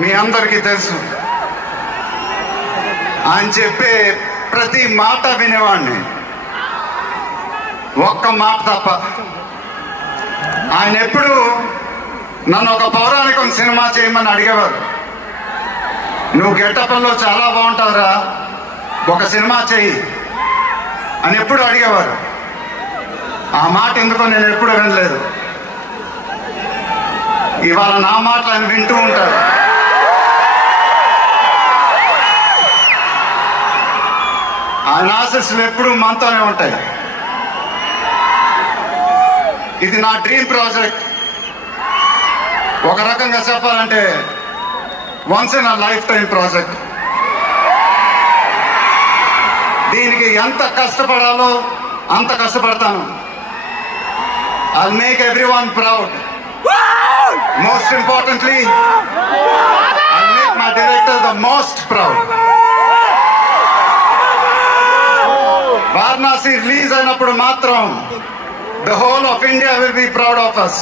మీ అందరికీ తెలుసు. ఆయన చెప్పే ప్రతి మాట వినేవాడిని, ఒక్క మాట తప్ప. ఆయన ఎప్పుడు నన్ను ఒక పౌరాణికం సినిమా చేయమని అడిగేవారు. నువ్వు గెటప్లో చాలా బాగుంటావురా, ఒక సినిమా చెయ్యి అని ఎప్పుడు అడిగేవారు. ఆ మాట ఎందుకో నేను ఎప్పుడు వినలేదు. ఇవాళ నా మాట ఆయన వింటూ ఉంటారు. ఆయన ఆశీస్సులు ఎప్పుడూ మనతోనే ఉంటాయి. ఇది నా డ్రీమ్ ప్రాజెక్ట్. ఒక రకంగా చెప్పాలంటే once in a life time project. దీనికి ఎంత కష్టపడాలో అంత కష్టపడతాను. I'll make everyone proud. Most importantly, I'll make my director the most proud. Varanasi release అయినప్పుడు మాత్రం the whole of India will be proud of us.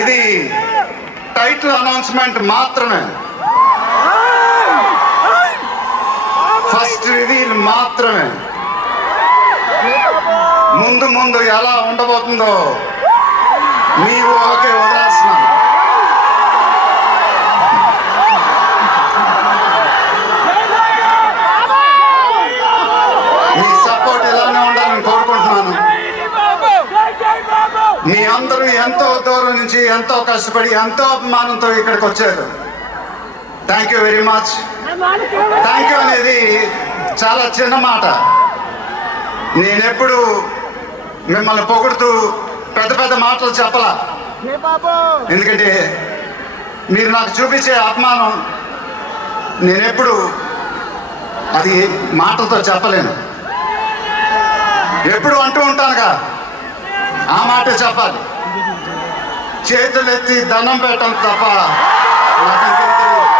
ఇది title announcement మాత్రమే, first reveal మాత్రమే. ముందు ముందు ఎలా ఉండబోతుందో మీ ఊహకే వదిలేస్తున్నాను. మీ సపోర్ట్ ఇలానే ఉండాలని కోరుకుంటున్నాను. మీ అందరూ ఎంతో దూరం నుంచి ఎంతో కష్టపడి ఎంతో అభిమానంతో ఇక్కడికి వచ్చారు. Thank you very much. Thank you అనేది చాలా చిన్న మాట. నేనెప్పుడు మిమ్మల్ని పొగుడుతూ పెద్ద పెద్ద మాటలు చెప్పలా, ఎందుకంటే మీరు నాకు చూపించే అభిమానం నేనెప్పుడు అది మాటలతో చెప్పలేను. ఎప్పుడు అంటూ ఉంటానుగా, ఆ మాట చెప్పాలి. చేతులెత్తి దండం పెట్టడం తప్ప నాకు ఇంకేం తెలియదు.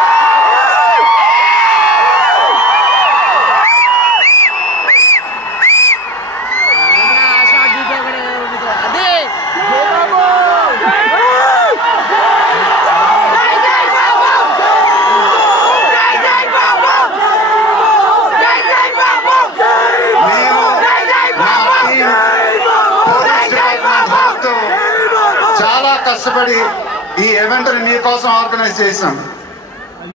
చాలా కష్టపడి ఈ ఈవెంట్ మీకోసం ఆర్గనైజ్ చేశాం.